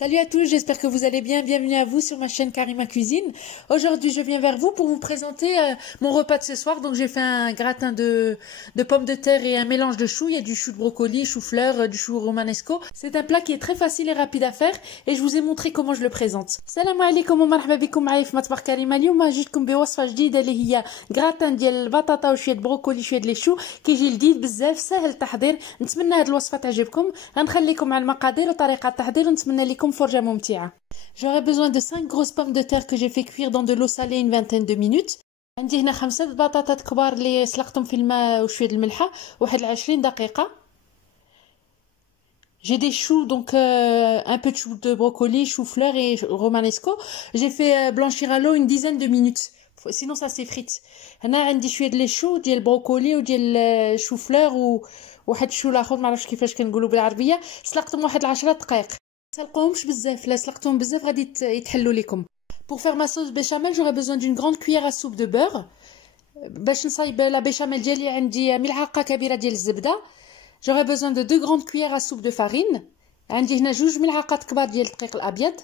Salut à tous, j'espère que vous allez bien. Bienvenue à vous sur ma chaîne Karima Cuisine. Aujourd'hui, je viens vers vous pour vous présenter mon repas de ce soir. Donc, j'ai fait un gratin de pommes de terre et un mélange de choux. Il y a du chou de brocoli, chou-fleur, du chou romanesco. C'est un plat qui est très facile et rapide à faire et je vous ai montré comment je le présente. Salam alaikum wa marhaba bikum معايا في مطبخ كريمة. اليوم جيتكم بوصفة جديدة اللي هي gratin ديال البطاطا وشوية بروكولي شوية لي شو كيجي لذيذ بزاف سهل التحضير. نتمنى هذه الوصفة تعجبكم. غنخليكم على المقادير وطريقة التحضير ونتمنى لكم فرجة ممتعة. J'aurai besoin de 5 grosses pommes de terre que j'ai fait cuire dans de l'eau salée une vingtaine de minutes. عندي هنا 5 بطاطات كبار اللي سلقتهم في الماء وشوية الملحة واحد 20 دقيقة. J'ai des choux, donc un peu de choux de brocoli, chou-fleur et romanesco. J'ai fait blanchir à l'eau une dizaine de minutes. Sinon ça s'effrite. هنا عندي شوية لي شو ديال البروكولي وديال الشو-فلور وواحد الشو الاخر ما عرفتش كيفاش كنقولوا بالعربية. سلقتهم واحد 10 دقائق. سلقوهمش بزاف، لا سلقتهم بزاف غادي يتحلوا لكم. Pour faire ma sauce béchamel, j'aurai besoin d'une grande cuillère à soupe de beurre. باش نصايب لا béchamel ديالي عندي ملعقة كبيرة ديال الزبدة. J'aurai besoin de 2 grandes cuillères à soupe de farine. عندي هنا 2 ملعقات كبار ديال الدقيق الابيض.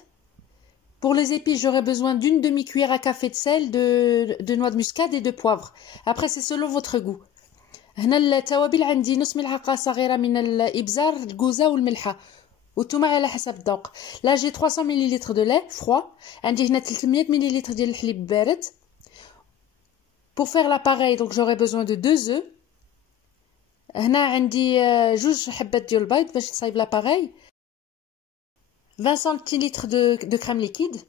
Pour les épices, j'aurai besoin d'une demi-cuillère à café de sel, de noix de muscade et de poivre. Après, c'est selon votre goût. هنا التوابل عندي نص ملعقة صغيرة من الإبزار، الكوزة والملحة. والثومة على حسب الذوق. Là, j'ai 300 ml de lait froid. عندي هنا 300 ml ديال الحليب بارد. Pour faire l'appareil, donc j'aurai besoin de 2 œufs. هنا عندي 2 حبات ديال البيض باش تصايب l'appareil. 20 centilitres de crème liquide.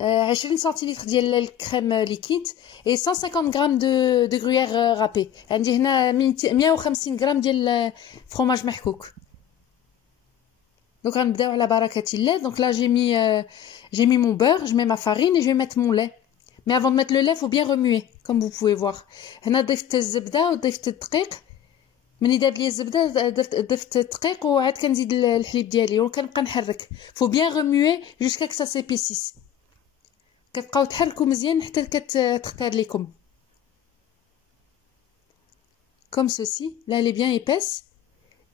20 centilitres ديال الكريم liquide et 150 grammes de gruyère râpée. عندي هنا 150 grammes ديال fromage محكوك. Donc غنبداو على بركة الله. Donc là j'ai mis mon beurre, je mets ma farine et je vais mettre mon lait. Mais avant de mettre le lait, faut bien remuer comme vous pouvez voir. هنا ضفت الزبدة وضفت الدقيق. مني داب لي الزبده ضفت الدقيق وعاد كنزيد الحليب ديالي وكنبقى نحرك. فو بيان ريموي جوسكا كو سا سيبيسيس. كتبقاو تحركوا مزيان حتى كتختار لكم comme ceci. Là elle est bien épaisse.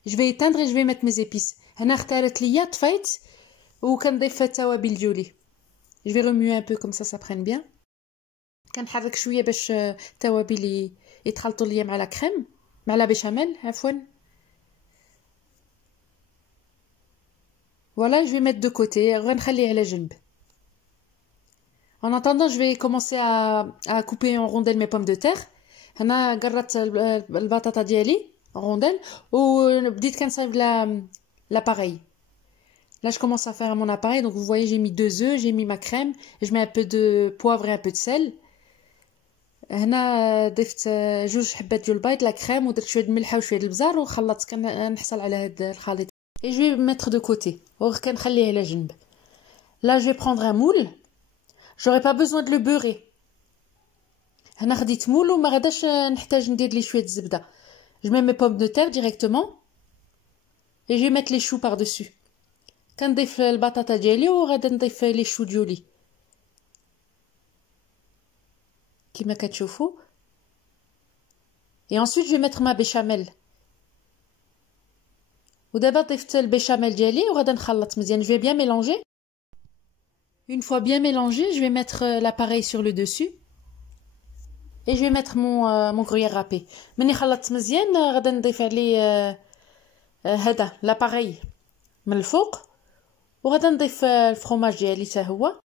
Je vais éteindre et je vais mettre mes épices. هنا اختارت ليا طفيت وكنضيف التوابل ديالي. Je vais remuer un peu comme ça prenne bien. كنحرك شويه باش التوابل يتخلطوا ليا مع لا كريم مع لا béchamel عفوا. Voilà, je vais mettre de côté. غنخليه على جنب. En attendant, je vais commencer à couper en rondelles mes pommes de terre. هنا قررت البطاطا ديالي en rondelles وبديت كنصايب l'appareil. Là, je commence à faire mon appareil. Donc, vous voyez, j'ai mis 2 œufs, j'ai mis ma crème, je mets un peu de poivre et un peu de sel. هنا ضفت 2 حبات ديال البيض لا كريم ودرت شويه الملحه وشويه البزار وخلطت كنحصل على هذا الخليط. Et je vais mettre de côté. وكنخليه على جنب. Là je vais prendre un moule. J'aurai pas besoin de le beurrer. هنا خديت مول وما غاداش نحتاج ندير ليه شويه الزبده. Je mets mes pommes de terre directement et je vais mettre les choux par dessus. كنضيف البطاطا ديالي وغادي نضيف لي شو ديالي كما كتشوفوا. Et ensuite je vais mettre ma béchamel. ودابا ضفت البيشاميل ديالي وغادي نخلط مزيان. Je vais bien mélanger. Une fois bien mélangé, je vais mettre l'appareil sur le dessus. Et je vais mettre mon gruyère râpé. مني خلطت مزيان غادي نضيف عليه هذا l'appareil من الفوق وغادي نضيف الفرomage ديالي حتى هو.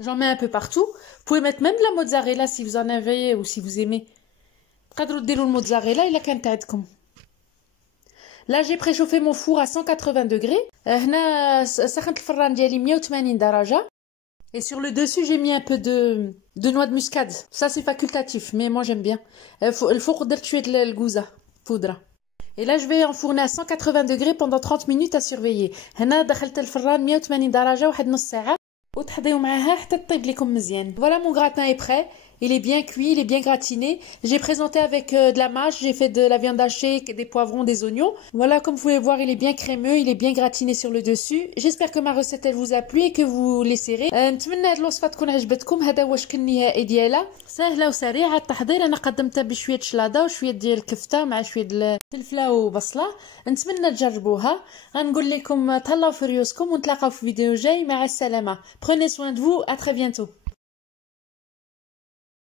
J'en mets un peu partout. Vous pouvez mettre même de la mozzarella si vous en avez ou si vous aimez. تقدروا ديروا الموتزاريلا الا كانت عندكم. Là j'ai préchauffé mon four à 180 degrés. هنا سخنت الفران ديالي 180 درجة. Et sur le dessus j'ai mis un peu de noix de muscade. Ça c'est facultatif mais moi j'aime bien. الفوق درت شوية الكوزة بودرة. Et là je vais enfourner à 180 degrés pendant 30 minutes à surveiller. هنا دخلت الفران 180 درجة واحد نص ساعة وتحضيو معاها حتى تطيب لكم مزيان. Voilà mon gratin est prêt. Il est bien cuit, il est bien gratiné. J'ai présenté avec de la mâche, j'ai fait de la viande hachée, des poivrons, des oignons. Voilà, comme vous pouvez voir, il est bien crémeux, il est bien gratiné sur le dessus. J'espère que ma recette elle vous a plu et que vous l'essaierez. نتمنى هاد الوصفه تكون عجبتكم. هذا هو الشكل النهائي ديالها، سهله وسريعه التحضير. انا قدمتها بشويه شلاضه وشويه ديال الكفته مع شويه الفلفله وبصله. نتمنى تجربوها. غنقول لكم تهلاو في ريوسكم ونتلاقاو في فيديو جاي. مع السلامه. Prenez soin de vous, à très bientôt.